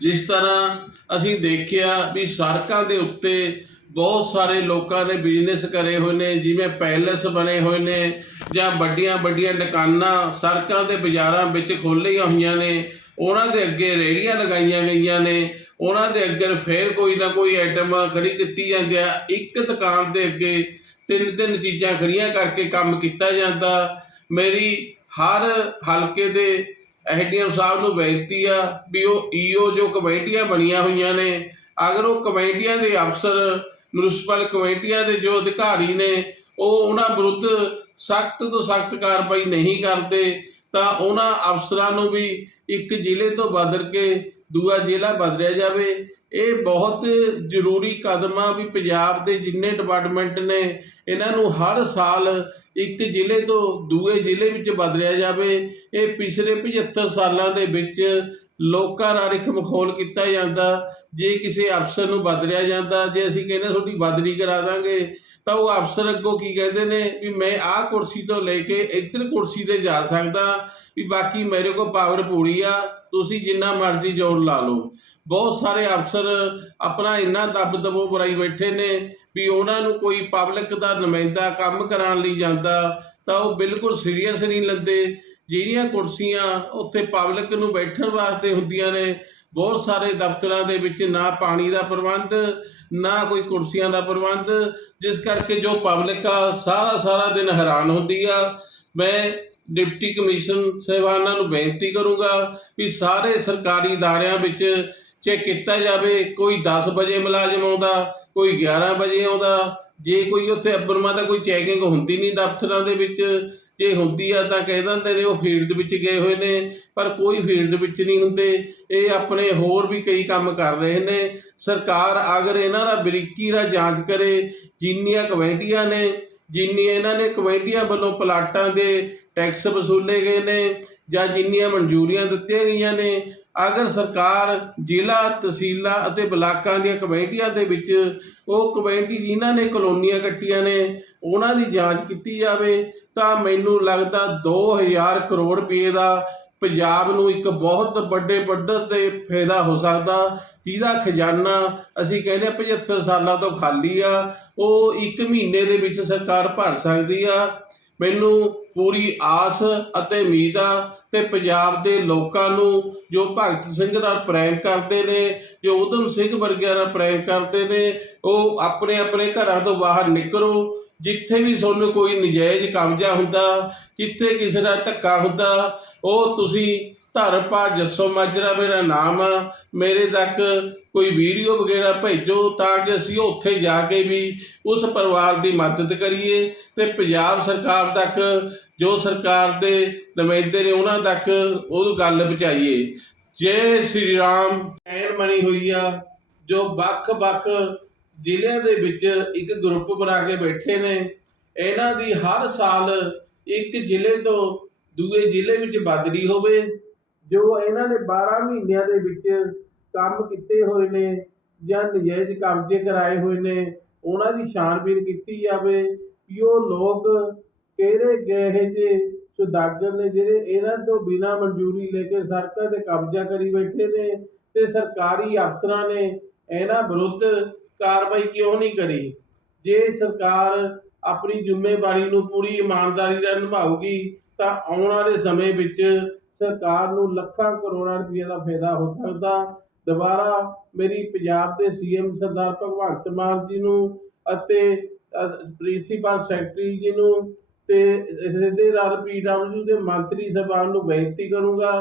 ਜਿਸ ਤਰ੍ਹਾਂ ਅਸੀਂ ਦੇਖਿਆ ਵੀ ਸੜਕਾਂ ਦੇ ਉੱਤੇ ਬਹੁਤ ਸਾਰੇ ਲੋਕਾਂ ਨੇ ਬਿਜ਼ਨਸ ਕਰੇ ਹੋਏ ਨੇ, ਜਿਵੇਂ ਪੈਲਸ ਬਣੇ ਹੋਏ ਨੇ ਜਾਂ ਵੱਡੀਆਂ ਵੱਡੀਆਂ ਦੁਕਾਨਾਂ ਸੜਕਾਂ ਦੇ ਬਾਜ਼ਾਰਾਂ ਵਿੱਚ ਖੋਲ੍ਹੀਆਂ ਹੋਈਆਂ ਨੇ, ਉਹਨਾਂ ਦੇ ਅੱਗੇ ਰੇਹੜੀਆਂ ਲਗਾਈਆਂ ਗਈਆਂ ਨੇ, ਉਹਨਾਂ ਦੇ ਅੱਗੇ ਫੇਰ ਕੋਈ ਨਾ ਕੋਈ ਆਈਟਮ ਖੜੀ ਕੀਤੀ ਜਾਂਦੀ ਆ। ਇੱਕ ਦੁਕਾਨ ਦੇ ਅੱਗੇ ਤਿੰਨ ਤਿੰਨ ਚੀਜ਼ਾਂ ਖੜੀਆਂ ਕਰਕੇ ਕੰਮ ਕੀਤਾ ਜਾਂਦਾ। ਮੇਰੀ ਹਰ ਹਲਕੇ ਦੇ ਐਸਡੀਐਮ ਸਾਹਿਬ ਨੂੰ ਬੇਨਤੀ ਆ ਵੀ ਉਹ ਈਓ ਜੋ ਕਮੇਟੀਆਂ ਬਣੀਆਂ ਹੋਈਆਂ ਨੇ, ਅਗਰ ਉਹ ਕਮੇਟੀਆਂ ਦੇ ਅਫਸਰ ਮਿਊਨਿਸਪਲ ਕਮੇਟੀਆਂ ਦੇ ਜੋ ਅਧਿਕਾਰੀ ਨੇ, ਉਹ ਉਹਨਾਂ ਵਿਰੁੱਧ ਸਖਤ ਤੋਂ ਸਖਤ ਕਾਰਵਾਈ ਨਹੀਂ ਕਰਦੇ, ਤਾਂ ਉਹਨਾਂ ਅਫਸਰਾਂ ਨੂੰ ਵੀ ਇੱਕ ਜ਼ਿਲ੍ਹੇ ਤੋਂ ਬਦਲ ਕੇ ਦੂਆ ਜ਼ਿਲ੍ਹਾ ਬਦਲਿਆ ਜਾਵੇ। ਇਹ ਬਹੁਤ ਜ਼ਰੂਰੀ ਕਦਮ ਆ ਵੀ ਪੰਜਾਬ ਦੇ ਜਿੰਨੇ ਡਿਪਾਰਟਮੈਂਟ ਨੇ, ਇਹਨਾਂ ਨੂੰ ਹਰ ਸਾਲ ਇੱਕ ਜ਼ਿਲ੍ਹੇ ਤੋਂ ਦੂਏ ਜ਼ਿਲ੍ਹੇ ਵਿੱਚ ਬਦਲਿਆ ਜਾਵੇ। ਇਹ ਪਿਛਲੇ 75 ਸਾਲਾਂ ਦੇ ਵਿੱਚ ਲੋਕਾਂ ਨਾਲ ਇੱਕ ਮਖੌਲ ਕੀਤਾ ਜਾਂਦਾ, ਜੇ ਕਿਸੇ ਅਫਸਰ ਨੂੰ ਬਦਲਿਆ ਜਾਂਦਾ, ਜੇ ਅਸੀਂ ਕਹਿੰਦੇ ਤੁਹਾਡੀ ਬਦਲੀ ਕਰਾ ਦਾਂਗੇ ਤਾਂ ਉਹ ਅਫਸਰ ਅੱਗੋਂ ਕੀ ਕਹਿੰਦੇ ਨੇ ਵੀ ਮੈਂ ਆਹ ਕੁਰਸੀ ਤੋਂ ਲੈ ਕੇ ਇੱਧਰ ਕੁਰਸੀ ਤੇ ਜਾ ਸਕਦਾ, ਵੀ ਬਾਕੀ ਮੇਰੇ ਕੋਲ ਪਾਵਰ ਪੂਰੀ ਆ, ਤੁਸੀਂ ਜਿੰਨਾ ਮਰਜ਼ੀ ਜ਼ੋਰ ਲਾ ਲਓ। ਬਹੁਤ ਸਾਰੇ ਅਫਸਰ ਆਪਣਾ ਇੰਨਾ ਦੱਬ ਦਬੋ ਬੁਰਾਈ ਬੈਠੇ ਨੇ ਵੀ ਉਹਨਾਂ ਨੂੰ ਕੋਈ ਪਬਲਿਕ ਦਾ ਨੁਮਾਇੰਦਾ ਕੰਮ ਕਰਾਉਣ ਲਈ ਜਾਂਦਾ, ਤਾਂ ਉਹ ਬਿਲਕੁਲ ਸੀਰੀਅਸ ਨਹੀਂ ਲੈਂਦੇ। ਜਿਹੜੀਆਂ ਕੁਰਸੀਆਂ ਉੱਥੇ ਪਬਲਿਕ ਨੂੰ ਬੈਠਣ ਵਾਸਤੇ ਹੁੰਦੀਆਂ ਨੇ ਬਹੁਤ ਸਾਰੇ ਦਫ਼ਤਰਾਂ ਦੇ ਵਿੱਚ ਨਾ ਪਾਣੀ ਦਾ ਪ੍ਰਬੰਧ, ਨਾ ਕੋਈ ਕੁਰਸੀਆਂ ਦਾ ਪ੍ਰਬੰਧ, ਜਿਸ ਕਰਕੇ ਜੋ ਪਬਲਿਕ ਆ, ਸਾਰਾ ਸਾਰਾ ਦਿਨ ਹੈਰਾਨ ਹੁੰਦੀ ਆ। ਮੈਂ ਡਿਪਟੀ ਕਮਿਸ਼ਨ ਸਹਿਬਾਨਾਂ ਨੂੰ ਬੇਨਤੀ ਕਰੂੰਗਾ ਵੀ ਸਾਰੇ ਸਰਕਾਰੀ ਅਦਾਰਿਆਂ ਵਿੱਚ ਚੈੱਕ ਕੀਤਾ ਜਾਵੇ, ਕੋਈ 10 ਵਜੇ ਮੁਲਾਜ਼ਮ ਆਉਂਦਾ, ਕੋਈ 11 ਵਜੇ ਆਉਂਦਾ। ਜੇ ਕੋਈ ਉੱਥੇ ਅੱਬਰਮਾ ਦਾ ਕੋਈ ਚੈਕਿੰਗ ਹੁੰਦੀ ਨਹੀਂ ਦਫ਼ਤਰਾਂ ਦੇ ਵਿੱਚ ਜੇ ਹੁੰਦੀ ਆ ਤਾਂ ਕਹਿ ਦਿੰਦੇ ਨੇ ਉਹ ਫੀਲਡ ਵਿੱਚ ਗਏ ਹੋਏ ਨੇ, ਪਰ ਕੋਈ ਫੀਲਡ ਵਿੱਚ ਨਹੀਂ ਹੁੰਦੇ। ਇਹ ਆਪਣੇ ਹੋਰ ਵੀ ਕਈ ਕੰਮ ਕਰ ਰਹੇ ਨੇ। ਸਰਕਾਰ ਅਗਰ ਇਹਨਾਂ ਦਾ ਬਰੀਕੀ ਦਾ ਜਾਂਚ ਕਰੇ, ਜਿੰਨੀਆਂ ਕਮੇਟੀਆਂ ਨੇ ਜਿੰਨੀ ਇਹਨਾਂ ਨੇ ਕਮੇਟੀਆਂ ਵੱਲੋਂ ਪਲਾਟਾਂ ਦੇ ਟੈਕਸ ਵਸੂਲੇ ਗਏ ਨੇ ਜਾਂ ਜਿੰਨੀਆਂ ਮਨਜ਼ੂਰੀਆਂ ਦਿੱਤੀਆਂ ਗਈਆਂ ਨੇ ਅਗਰ ਸਰਕਾਰ ਜ਼ਿਲ੍ਹਾ, ਤਹਿਸੀਲਾਂ ਅਤੇ ਬਲਾਕਾਂ ਦੀਆਂ ਕਮੇਟੀਆਂ ਦੇ ਵਿੱਚ ਉਹ ਕਮੇਟੀ ਜਿਨ੍ਹਾਂ ਨੇ ਕਲੋਨੀਆਂ ਕੱਟੀਆਂ ਨੇ, ਉਹਨਾਂ ਦੀ ਜਾਂਚ ਕੀਤੀ ਜਾਵੇ, ਤਾਂ ਮੈਨੂੰ ਲੱਗਦਾ 2000 ਕਰੋੜ ਰੁਪਏ ਦਾ ਪੰਜਾਬ ਨੂੰ ਇੱਕ ਬਹੁਤ ਵੱਡੇ ਪੱਧਰ ਤੇ ਫਾਇਦਾ ਹੋ ਸਕਦਾ। ਜਿਹਦਾ ਖਜ਼ਾਨਾ ਅਸੀਂ ਕਹਿੰਦੇ ਹਾਂ 75 ਸਾਲਾਂ ਤੋਂ ਖਾਲੀ ਆ, ਉਹ ਇੱਕ ਮਹੀਨੇ ਦੇ ਵਿੱਚ ਸਰਕਾਰ ਭਰ ਸਕਦੀ ਆ। ਮੈਨੂੰ ਪੂਰੀ ਆਸ ਅਤੇ ਉਮੀਦ ਆ ਤੇ ਪੰਜਾਬ ਦੇ ਲੋਕਾਂ ਨੂੰ ਜੋ ਭਗਤ ਸਿੰਘ ਦਾ ਪ੍ਰੇਮ ਕਰਦੇ ਨੇ, ਜੋ ਉਦਮ ਸਿੰਘ ਵਰਗਿਆਂ ਨਾਲ ਪ੍ਰੇਮ ਕਰਦੇ ਨੇ, ਉਹ ਆਪਣੇ ਆਪਣੇ ਘਰਾਂ ਤੋਂ ਬਾਹਰ ਨਿਕਲੋ। ਜਿੱਥੇ ਵੀ ਤੁਹਾਨੂੰ ਕੋਈ ਨਜਾਇਜ਼ ਕਬਜ਼ਾ ਹੁੰਦਾ ਕਿੱਥੇ ਕਿਸੇ ਦਾ ਧੱਕਾ ਹੁੰਦਾ, ਉਹ ਤੁਸੀਂ ਧਰਮਪਾਲ ਜੱਸੋ ਮਾਜਰਾ ਮੇਰਾ ਨਾਮ ਆ। ਮੇਰੇ ਤੱਕ ਕੋਈ ਵੀਡੀਓ ਵਗੈਰਾ ਭੇਜੋ ਤਾਂ ਕਿ ਅਸੀਂ ਉੱਥੇ ਜਾ ਕੇ ਵੀ ਉਸ ਪਰਿਵਾਰ ਦੀ ਮਦਦ ਕਰੀਏ ਤੇ ਪੰਜਾਬ ਸਰਕਾਰ ਤੱਕ, ਜੋ ਸਰਕਾਰ ਦੇ ਨੁਮਾਇੰਦੇ ਨੇ ਉਹਨਾਂ ਤੱਕ ਉਹ ਗੱਲ ਪਹੁੰਚਾਈਏ। ਜੈ ਸ੍ਰੀ ਰਾਮ। ਐਨ ਮਣੀ ਹੋਈ ਆ, ਜੋ ਵੱਖ-ਵੱਖ ਜ਼ਿਲ੍ਹਿਆਂ ਦੇ ਵਿੱਚ ਇੱਕ ਗਰੁੱਪ ਬਣਾ ਕੇ ਬੈਠੇ ਨੇ। ਇਹਨਾਂ ਦੀ ਹਰ ਸਾਲ ਇੱਕ ਜ਼ਿਲ੍ਹੇ ਤੋਂ ਦੂਏ ਜ਼ਿਲ੍ਹੇ ਵਿੱਚ ਬਦਲੀ ਹੋਵੇ। ਜੋ ਇਹਨਾਂ ਨੇ 12 ਮਹੀਨਿਆਂ ਦੇ ਵਿੱਚ ਕੰਮ ਕੀਤੇ ਹੋਏ ਨੇ ਜਾਂ ਨਜਾਇਜ਼ ਕਬਜ਼ੇ ਕਰਾਏ ਹੋਏ ਨੇ, ਉਹਨਾਂ ਦੀ ਛਾਣਬੀਨ ਕੀਤੀ ਜਾਵੇ ਕਿ ਉਹ ਲੋਕ ਕਿਹੜੇ ਗਏ ਜੇ ਸੁਦਾਗਰ ਨੇ ਜਿਹੜੇ ਇਹਨਾਂ ਤੋਂ ਬਿਨਾਂ ਮਨਜ਼ੂਰੀ ਲੈ ਕੇ ਸੜਕਾਂ ਤੇ ਕਬਜ਼ਾ ਕਰੀ ਬੈਠੇ ਨੇ ਤੇ ਸਰਕਾਰੀ ਅਫਸਰਾਂ ਨੇ ਇਹਨਾਂ ਵਿਰੁੱਧ ਕਾਰਵਾਈ ਕਿਉਂ ਨਹੀਂ ਕਰੀ? ਜੇ ਸਰਕਾਰ ਆਪਣੀ ਜ਼ਿੰਮੇਵਾਰੀ ਨੂੰ ਪੂਰੀ ਇਮਾਨਦਾਰੀ ਨਾਲ ਨਿਭਾਊਗੀ ਤਾਂ ਆਉਣ ਵਾਲੇ ਸਮੇਂ ਵਿੱਚ ਸਰਕਾਰ ਨੂੰ ਲੱਖਾਂ ਕਰੋੜਾਂ ਰੁਪਏ ਦਾ ਫਾਇਦਾ ਹੋ ਸਕਦਾ। ਦੁਬਾਰਾ ਮੇਰੀ ਪੰਜਾਬ ਦੇ ਸੀਐਮ ਸਰਦਾਰ ਭਗਵੰਤ ਮਾਨ ਜੀ ਨੂੰ ਅਤੇ ਪ੍ਰਿੰਸੀਪਲ ਸੈਕਟਰੀ ਜੀ ਨੂੰ ਤੇ ਇਹਦੇ ਨਾਲ ਪੀਡਬਲਯੂ ਦੇ ਮੰਤਰੀ ਸਾਹਿਬਾਨ ਨੂੰ ਬੇਨਤੀ ਕਰੂੰਗਾ,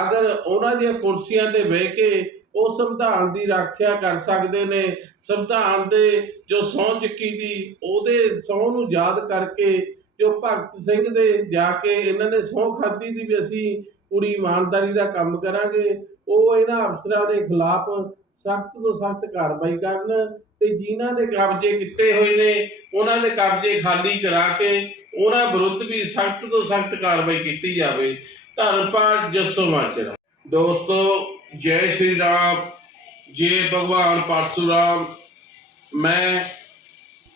ਅਗਰ ਉਹਨਾਂ ਦੀਆਂ ਕੁਰਸੀਆਂ ਤੇ ਬਹਿ ਕੇ ਉਹ ਸੰਵਿਧਾਨ ਦੀ ਰੱਖਿਆ ਕਰ ਸਕਦੇ ਨੇ, ਸੰਵਿਧਾਨ ਦੇ ਜੋ ਸਹੁੰ ਚੱਕੀ ਦੀ, ਉਹਦੇ ਸਹੁੰ ਨੂੰ ਯਾਦ ਕਰਕੇ ਜੋ ਭਗਤ ਸਿੰਘ ਦੇ ਜਾ ਕੇ ਇਹਨਾਂ ਨੇ ਸਹੁੰ ਖਾਦੀ ਦੀ ਵੀ ਅਸੀਂ ਪੂਰੀ ਇਮਾਨਦਾਰੀ ਦਾ ਕੰਮ ਕਰਾਂਗੇ, ਉਹ ਇਹਨਾਂ ਅਫਸਰਾਂ ਦੇ ਖਿਲਾਫ ਸਖਤ ਤੋਂ ਸਖਤ ਕਾਰਵਾਈ ਕਰਨ ਤੇ ਜਿਨ੍ਹਾਂ ਦੇ ਕਬਜ਼ੇ ਕੀਤੇ ਹੋਏ ਨੇ, ਉਹਨਾਂ ਦੇ ਕਬਜ਼ੇ ਖਾਲੀ ਕਰਾ ਕੇ ਉਹਨਾਂ ਵਿਰੁੱਧ ਵੀ ਸਖਤ ਤੋਂ ਸਖਤ ਕਾਰਵਾਈ ਕੀਤੀ ਜਾਵੇ। ਧਰਮਪਾਲ ਜੱਸੋ ਮਾਚਰਾ ਦੋਸਤੋ, ਜੈ ਸ਼੍ਰੀ ਰਾਮ, ਜੇ ਭਗਵਾਨ ਪਰਸੂਰਾਮ, ਮੈਂ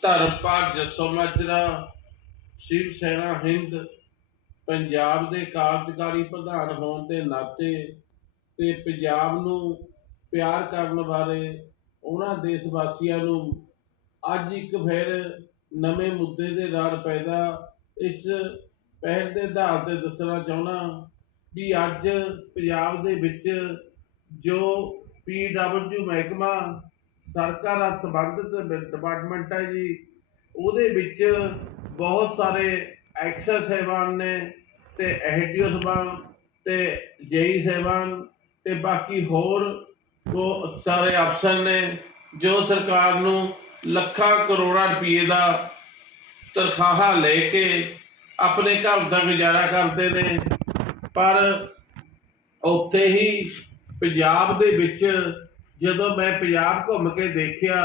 ਧਰਮਪਾਲ ਜੱਸੋ ਮਾਜਰਾ, ਸ਼ਿਵ ਸੈਨਾ ਹਿੰਦ ਪੰਜਾਬ ਦੇ ਕਾਰਜਕਾਰੀ ਪ੍ਰਧਾਨ ਹੋਣ ਦੇ ਨਾਤੇ ਤੇ ਪੰਜਾਬ ਨੂੰ ਪਿਆਰ ਕਰਨ ਬਾਰੇ ਉਹਨਾਂ ਦੇਸ਼ ਵਾਸੀਆਂ ਨੂੰ ਅੱਜ ਇੱਕ ਫਿਰ ਨਵੇਂ ਮੁੱਦੇ ਦੇ ਨਾਲ ਪੈਦਾ ਇਸ ਪਹਿਲ ਦੇ ਆਧਾਰ ਤੇ ਦੱਸਣਾ ਚਾਹੁੰਦਾ ਵੀ ਅੱਜ ਪੰਜਾਬ ਦੇ ਵਿੱਚ ਜੋ ਪੀਡਬਲਯੂ ਮਹਿਕਮਾ ਸੜਕਾਂ ਨਾਲ ਸੰਬੰਧਿਤ ਡਿਪਾਰਟਮੈਂਟ ਹੈ ਜੀ, ਉਹਦੇ ਵਿੱਚ ਬਹੁਤ ਸਾਰੇ ਐਕਸ਼ਨ ਸਹਿਬਾਨ ਨੇ ਤੇ ਐਹਡੀਓ ਸਹਿਬਾਨ ਤੇ ਜੇਈ ਸਹਿਬਾਨ ਤੇ ਬਾਕੀ ਹੋਰ ਉਹ ਸਾਰੇ ਅਫਸਰ ਨੇ ਜੋ ਸਰਕਾਰ ਨੂੰ ਲੱਖਾਂ ਕਰੋੜਾਂ ਰੁਪਏ ਦਾ ਤਨਖਾਹਾਂ ਲੈ ਕੇ ਆਪਣੇ ਘਰ ਦਾ ਗੁਜ਼ਾਰਾ ਕਰਦੇ ਨੇ, ਪਰ ਉੱਥੇ ਹੀ ਪੰਜਾਬ ਦੇ ਵਿੱਚ ਜਦੋਂ ਮੈਂ ਪੰਜਾਬ ਘੁੰਮ ਕੇ ਦੇਖਿਆ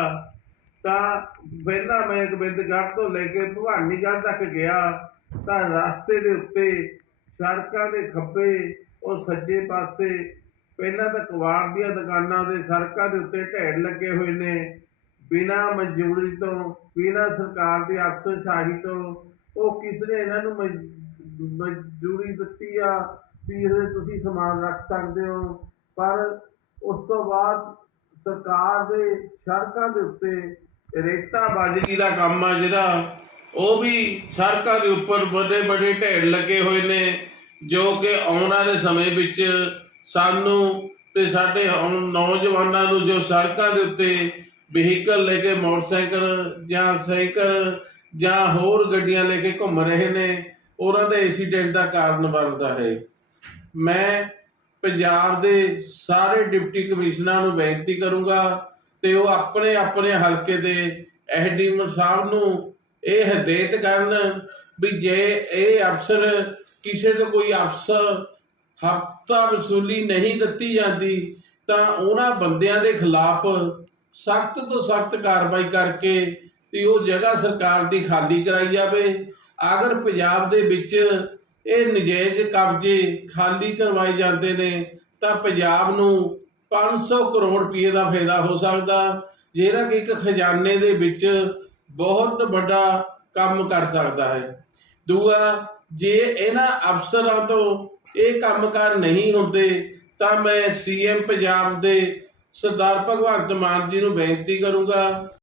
ਤਾਂ ਪਹਿਲਾਂ ਮੈਂ ਗੋਬਿੰਦਗੜ੍ਹ ਤੋਂ ਲੈ ਕੇ ਭਵਾਨੀਗੜ੍ਹ ਤੱਕ ਗਿਆ। ਤਾਂ ਰਸਤੇ ਦੇ ਉੱਤੇ ਸੜਕਾਂ ਦੇ ਖੱਬੇ, ਉਹ ਸੱਜੇ ਪਾਸੇ, ਪਹਿਲਾਂ ਤਾਂ ਕਵਾੜ ਦੀਆਂ ਦੁਕਾਨਾਂ ਦੇ ਸੜਕਾਂ ਦੇ ਉੱਤੇ ਢੇਰ ਲੱਗੇ ਹੋਏ ਨੇ। ਬਿਨਾਂ ਮਨਜ਼ੂਰੀ ਤੋਂ, ਬਿਨਾਂ ਸਰਕਾਰ ਦੀ ਅਫਸਰਸ਼ਾਹੀ ਤੋਂ, ਉਹ ਕਿਸ ਨੇ ਇਹਨਾਂ ਨੂੰ ਮਨਜ਼- ਮਨਜ਼ੂਰੀ ਦਿੱਤੀ ਆ ਵੀ ਇਹ ਤੁਸੀਂ ਸਮਾਨ ਰੱਖ ਸਕਦੇ ਹੋ? ਪਰ ਉਸ ਤੋਂ ਬਾਅਦ ਸਰਕਾਰ ਦੇ ਸੜਕਾਂ ਦੇ ਉੱਤੇ ਰੇਤਾ ਬਾਜਰੀ ਦਾ ਕੰਮ ਆ ਜਿਹੜਾ ਉਹ ਵੀ ਸੜਕਾਂ ਦੇ ਉੱਪਰ ਵੱਡੇ ਵੱਡੇ ਢੇਰ ਲੱਗੇ ਹੋਏ ਨੇ, ਜੋ ਕਿ ਆਉਣ ਵਾਲੇ ਸਮੇਂ ਵਿੱਚ ਸਾਨੂੰ ਤੇ ਸਾਡੇ ਨੌਜਵਾਨਾਂ ਨੂੰ ਜੋ ਸੜਕਾਂ ਦੇ ਉੱਤੇ ਵਹੀਕਲ ਲੈ ਕੇ ਮੋਟਰਸਾਈਕਲ ਜਾਂ ਸਾਈਕਲ ਜਾਂ ਹੋਰ ਗੱਡੀਆਂ ਲੈ ਕੇ ਘੁੰਮ ਰਹੇ ਨੇ, ਉਹਨਾਂ ਦੇ ਐਕਸੀਡੈਂਟ ਦਾ ਕਾਰਨ ਬਣਦਾ ਹੈ। ਮੈਂ ਪੰਜਾਬ ਦੇ ਸਾਰੇ ਡਿਪਟੀ ਕਮਿਸ਼ਨਰਾਂ ਨੂੰ ਬੇਨਤੀ ਕਰੂੰਗਾ ਤੇ ਉਹ ਆਪਣੇ ਆਪਣੇ ਹਲਕੇ ਦੇ ਐਸਡੀਐਮ ਸਾਹਿਬ ਨੂੰ ਇਹ ਹਦਾਇਤ ਕਰਨ ਵੀ ਜੇ ਇਹ ਅਫਸਰ ਕਿਸੇ ਤੋਂ ਕੋਈ ਅਫਸਰ ਹਫਤਾ ਵਸੂਲੀ ਨਹੀਂ ਦਿੱਤੀ ਜਾਂਦੀ, ਤਾਂ ਉਹਨਾਂ ਬੰਦਿਆਂ ਦੇ ਖਿਲਾਫ ਸਖਤ ਤੋਂ ਸਖਤ ਕਾਰਵਾਈ ਕਰਕੇ ਤੇ ਉਹ ਜਗ੍ਹਾ ਸਰਕਾਰ ਦੀ ਖਾਲੀ ਕਰਾਈ ਜਾਵੇ। ਅਗਰ ਪੰਜਾਬ ਦੇ ਵਿੱਚ ਇਹ ਨਜਾਇਜ਼ ਕਬਜ਼ੇ ਖਾਲੀ ਕਰਵਾਏ ਜਾਂਦੇ ਨੇ, ਤਾਂ ਪੰਜਾਬ ਨੂੰ 500 ਕਰੋੜ ਰੁਪਏ ਦਾ ਫਾਇਦਾ ਹੋ ਸਕਦਾ। ਜਿਹੜਾ ਕਿ ਇੱਕ ਖਜ਼ਾਨੇ ਦੇ ਵਿੱਚ ਬਹੁਤ ਵੱਡਾ ਕੰਮ ਕਰ ਸਕਦਾ ਹੈ। ਦੂਆ, ਜੇ ਇਹਨਾਂ ਅਫਸਰਾਂ ਤੋਂ ਇਹ ਕੰਮਕਾਰ ਨਹੀਂ ਹੁੰਦੇ, ਤਾਂ ਮੈਂ ਸੀਐਮ ਪੰਜਾਬ ਦੇ ਸਰਦਾਰ ਭਗਵੰਤ ਮਾਨ ਜੀ ਨੂੰ ਬੇਨਤੀ ਕਰੂੰਗਾ